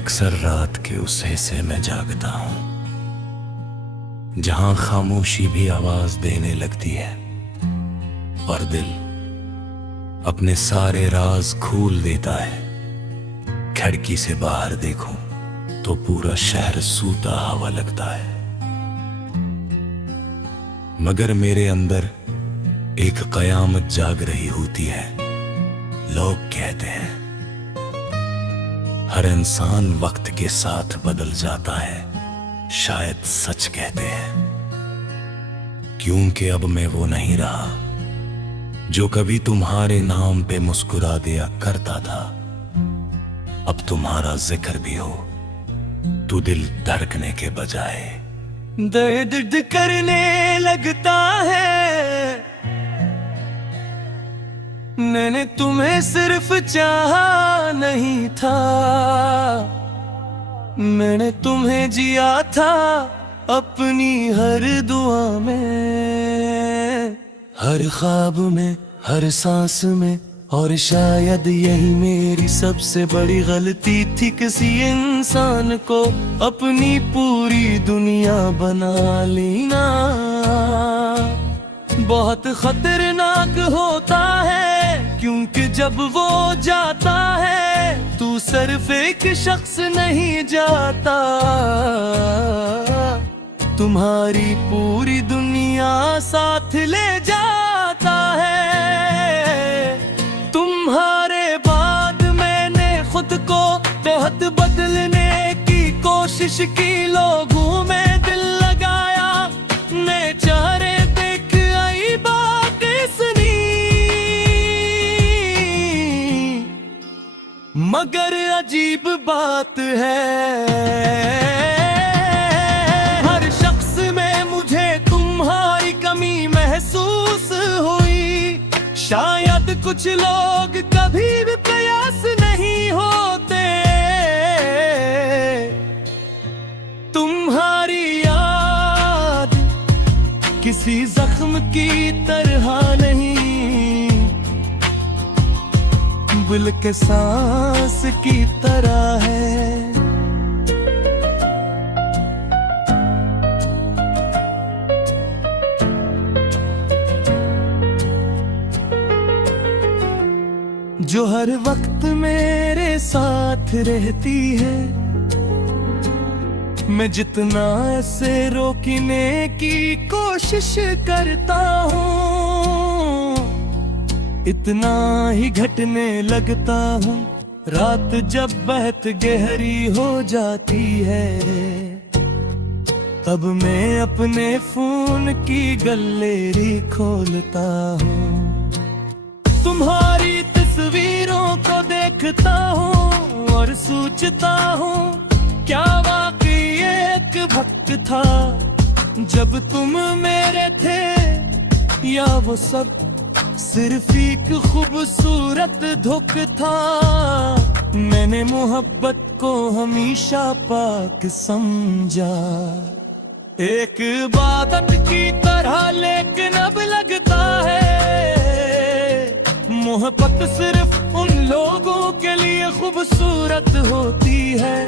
अक्सर रात के उस हिस्से में जागता हूं जहां खामोशी भी आवाज देने लगती है और दिल अपने सारे राज खोल देता है। खिड़की से बाहर देखूं तो पूरा शहर सूता हवा लगता है, मगर मेरे अंदर एक कयामत जाग रही होती है। लोग कहते हैं हर इंसान वक्त के साथ बदल जाता है, शायद सच कहते हैं, क्योंकि अब मैं वो नहीं रहा जो कभी तुम्हारे नाम पे मुस्कुरा दिया करता था। अब तुम्हारा जिक्र भी हो तो दिल धड़कने के बजाय दर्द करने लगता है। मैंने तुम्हें सिर्फ चाहा नहीं था, मैंने तुम्हें जिया था अपनी हर दुआ में, हर ख्वाब में, हर सांस में। और शायद यही मेरी सबसे बड़ी गलती थी, किसी इंसान को अपनी पूरी दुनिया बना लेना। बहुत खतरनाक होता है क्योंकि जब वो जाता है तू सिर्फ एक शख्स नहीं जाता, तुम्हारी पूरी दुनिया साथ ले जाता है। तुम्हारे बाद मैंने खुद को बहुत बदलने की कोशिश की, लोगों में दिल लगाया, मैं चारे देख आई बात सुनी, मगर अजीब बात है हर शख्स में मुझे तुम्हारी कमी महसूस हुई। शायद कुछ लोग कभी भी प्रयास नहीं होते, तुम्हारी याद किसी जख्म की तरह नहीं, बल्कि सांस की तरह है। जो हर वक्त मेरे साथ रहती है, मैं जितना ऐसे रोकने की कोशिश करता हूँ इतना ही घटने लगता हूँ। रात जब बहुत गहरी हो जाती है तब मैं अपने फोन की गैलरी खोलता हूँ, तुम्हारी तस्वीरों को देखता हूँ और सोचता हूँ क्या वाकई एक वक्त था जब तुम मेरे थे, या वो सब सिर्फ एक खूबसूरत धोख था। मैंने मोहब्बत को हमेशा पाक समझा, एक इबादत की तरह, लेकिन अब लगता है मोहब्बत सिर्फ उन लोगों के लिए खूबसूरत होती है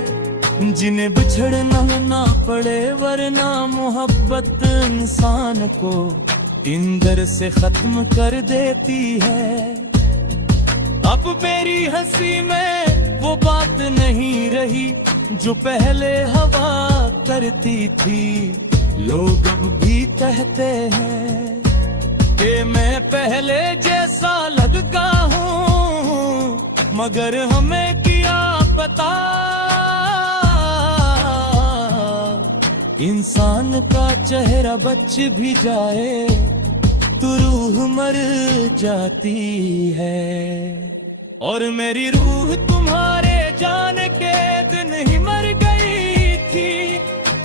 जिन्हें बिछड़ना ना पड़े, वरना मोहब्बत इंसान को अंदर से खत्म कर देती है। अब मेरी हंसी में वो बात नहीं रही जो पहले हवा करती थी। लोग अब भी कहते हैं कि मैं पहले जैसा लगता हूँ, मगर हमें क्या पता इंसान का चेहरा बच भी जाए तो रूह मर जाती है। और मेरी रूह तुम्हारे जाने के दिन ही मर गई थी।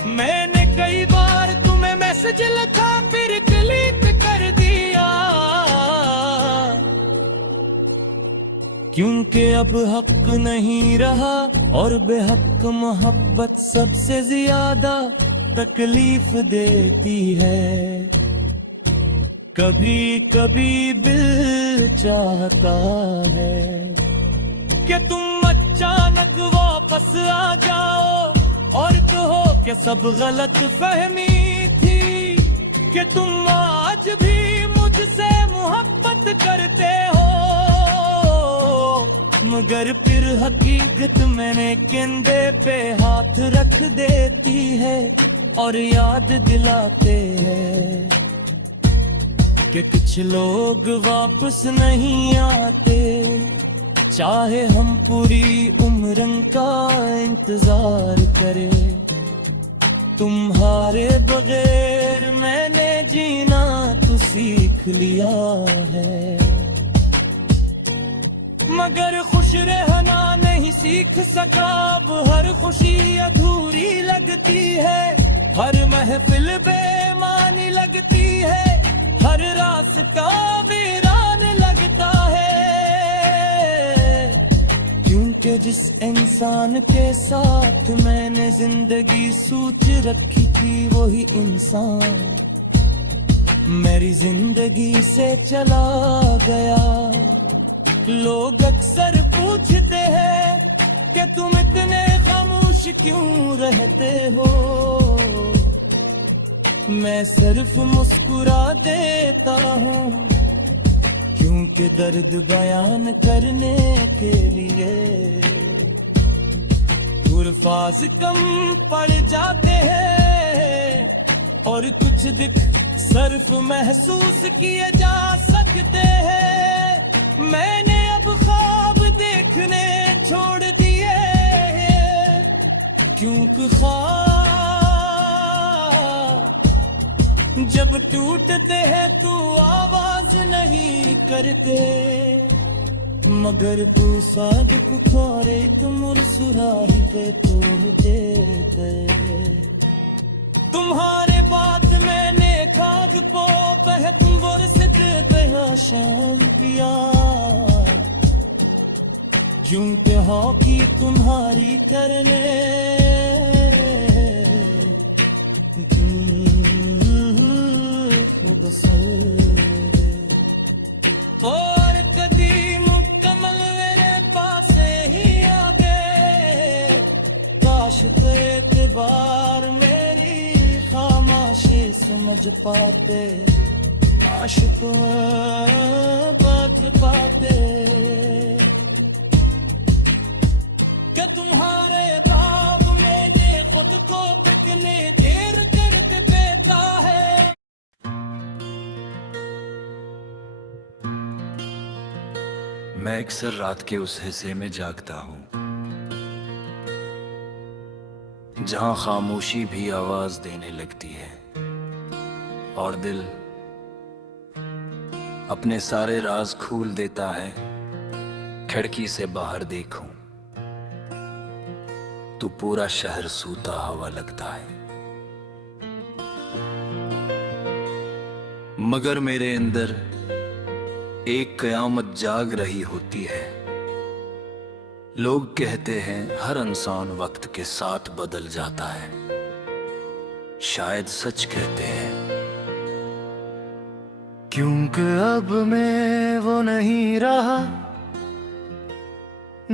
मैंने कई बार तुम्हें मैसेज लिखा फिर डिलीट कर दिया, क्योंकि अब हक नहीं रहा और बेहक मोहब्बत सबसे ज्यादा तकलीफ देती है। कभी कभी दिल चाहता है कि तुम अचानक वापस वापस आ जाओ और कहो कि सब गलत फहमी थी, कि तुम आज भी मुझसे मोहब्बत करते हो। मगर फिर हकीकत मैंने कंधे पे हाथ रख देती है और याद दिलाते हैं कि कुछ लोग वापस नहीं आते, चाहे हम पूरी उम्र का इंतजार करें। तुम्हारे बगैर मैंने जीना तो सीख लिया है, मगर खुश रहना नहीं सीख सका। अब हर खुशी अधूरी लगती है, हर महफिल बेमानी लगती है, हर रास्ता वीरान लगता है। क्योंकि जिस इंसान के साथ मैंने जिंदगी सोच रखी थी, वही इंसान मेरी जिंदगी से चला गया। लोग अक्सर पूछते हैं कि तुम इतने खामोश क्यों रहते हो। मैं सिर्फ मुस्कुरा देता हूँ, क्योंकि दर्द बयान करने के लिए अल्फाज कम पड़ जाते हैं और कुछ दिख सिर्फ महसूस किए जा सकते हैं। मैंने अब ख्वाब देखने छोड़ दिए, क्योंकि ख्वाब जब टूटते हैं तो आवाज नहीं करते, मगर तू साद पुकारे तुम सुराही पे तोड़ते गए। तुम्हारे बात मैंने खाग पो पह तुम वर्षित पह शांतिया, क्योंकि हॉकी तुम्हारी करने और कदी मुकम्मल मेरे पास ही आ गए। काश तो एतबार मेरी खामोशी समझ पाते, काश तो बात पाते कि तुम्हारे ख्वाब मैंने खुद को कितनी देर करके बेचा है। मैं अक्सर रात के उस हिस्से में जागता हूँ जहाँ खामोशी भी आवाज देने लगती है और दिल अपने सारे राज खोल देता है। खिड़की से बाहर देखूं तो पूरा शहर सूता हवा लगता है, मगर मेरे अंदर एक कयामत जाग रही होती है। लोग कहते हैं हर इंसान वक्त के साथ बदल जाता है, शायद सच कहते हैं, क्योंकि अब मैं वो नहीं रहा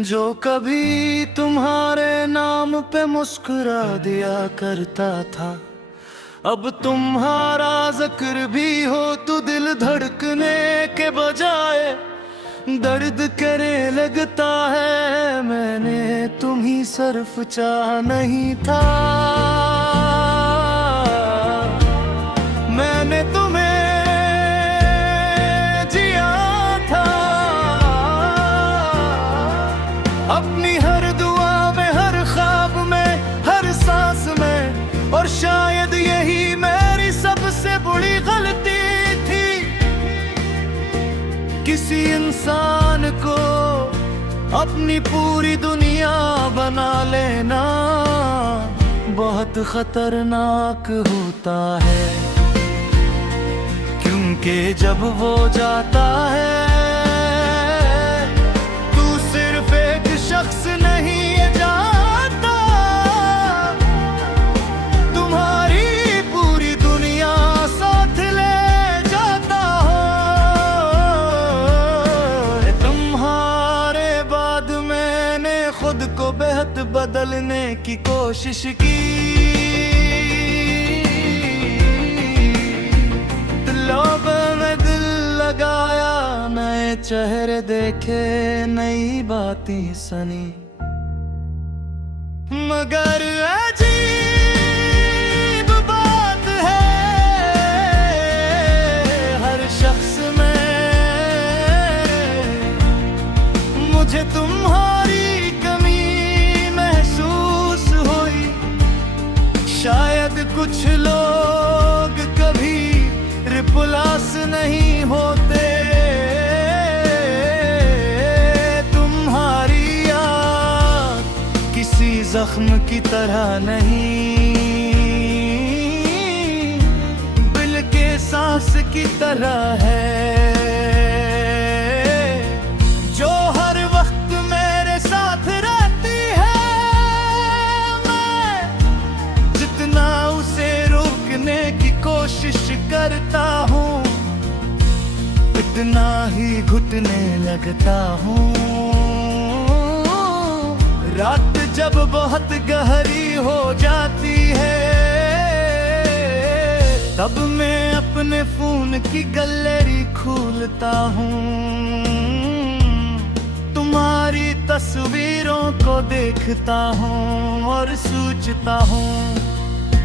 जो कभी तुम्हारे नाम पे मुस्कुरा दिया करता था। अब तुम्हारा जिक्र भी हो तो दिल धड़कने के बजाय दर्द करे लगता है। मैंने तुम्ही सिर्फ चाह नहीं था, मैंने तुम्हें जिया था। अपनी हर दुआ में, हर ख्वाब में, हर सांस में, और शायद यही मेरी सबसे बड़ी गलती थी। किसी इंसान को अपनी पूरी दुनिया बना लेना बहुत खतरनाक होता है, क्योंकि जब वो जाता है तू सिर्फ एक शख्स नहीं जाता, तुम्हारी पूरी दुनिया साथ ले जाता है। तुम्हारे बाद मैंने खुद को बेहद बदल बदलने की कोशिश की, दिलों में दिल लगाया, नए चेहरे देखे, नई बातें सनी, मगर अजीब बात है, हर शख्स में मुझे तुम्हारी कमी महसूस हुई। शायद कुछ लोग कभी रिप्लास नहीं होते, तुम्हारी याद किसी जख्म की तरह नहीं, दिल के सांस की तरह है, जो हर वक्त मेरे साथ रहती है। मैं जितना उसे रोकने की कोशिश करता हूँ, इतना ही घुटने लगता हूँ। रात जब बहुत गहरी हो जाती है, तब मैं अपने फोन की गैलरी खोलता हूँ, तुम्हारी तस्वीरों को देखता हूँ और सोचता हूँ,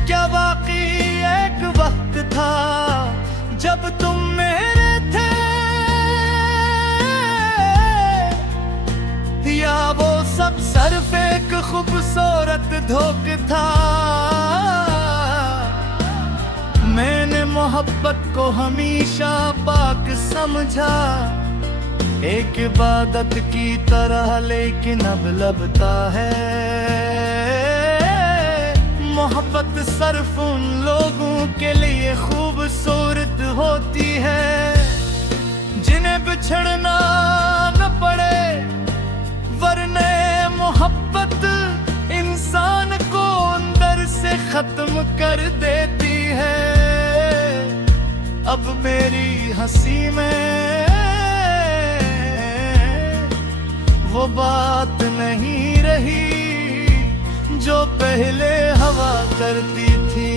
क्या वाकई एक वक्त था जब तुम मेरे थे, या वो सब सिर्फ एक खूबसूरत धोखा था। मैंने मोहब्बत को हमेशा पाक समझा, एक इबादत की तरह, लेकिन अब लगता है मोहब्बत सिर्फ उन लोगों के लिए खूबसूरत होती है जिन्हें बिछड़ना न पड़े, वरने मोहब्बत इंसान को अंदर से खत्म कर देती है। अब मेरी हंसी में वो बात नहीं रही जो पहले हवा करती थी।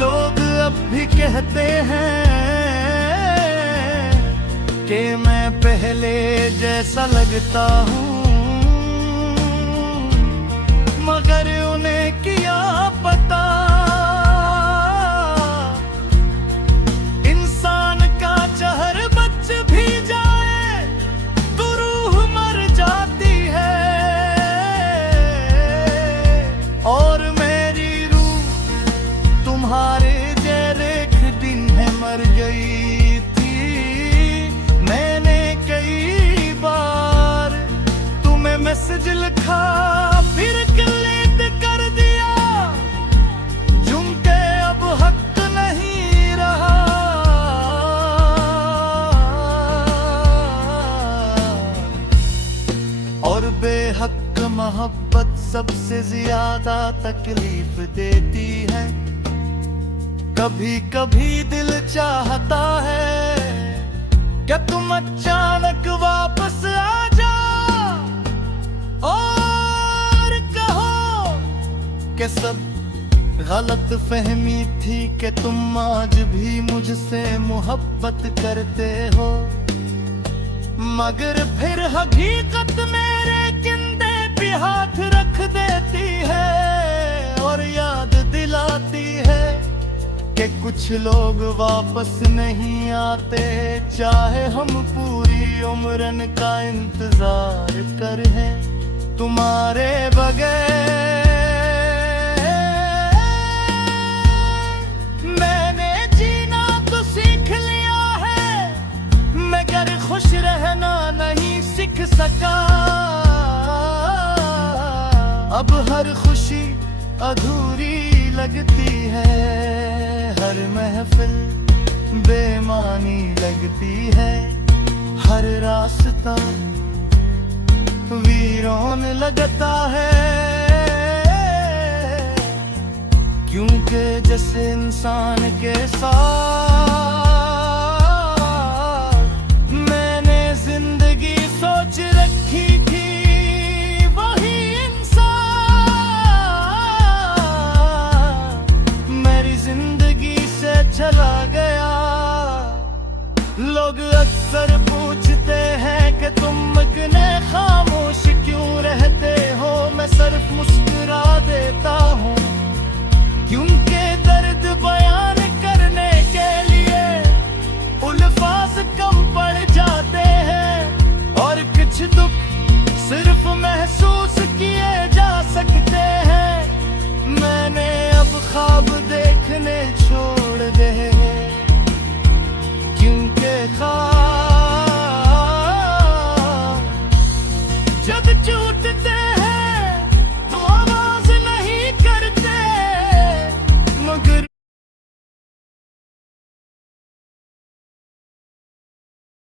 लोग अब भी कहते हैं कि मैं पहले जैसा लगता हूँ, मगर उन्हें क्या पता, इंसान का चेहरा बच भी जाए तो रूह मर जाती है, और मेरी रूह तुम्हारे जैसे एक दिन है मर गई थी। मैंने कई बार तुम्हें मैसेज लिखा, फिर डिलीट कर दिया, झुमके अब हक नहीं रहा। और बेहक मोहब्बत सबसे ज्यादा तकलीफ देती है। कभी कभी दिल चाहता है कि तुम अचानक वापस आ जाओ और कहो कि सब गलत फहमी थी, कि तुम आज भी मुझसे मोहब्बत करते हो, मगर फिर हकीकत मेरे कंधे पे हाथ रख देती है और याद दिलाती है कि कुछ लोग वापस नहीं आते, चाहे हम पूरी उम्रन का इंतजार कर हैं तुम्हारे बगैर। मैंने जीना तो सीख लिया है, मगर खुश रहना नहीं सीख सका। अब हर खुशी अधूरी लगती है, हर महफिल बेमानी लगती है, हर रास्ता वीरान लगता है, क्योंकि जैसे इंसान के साथ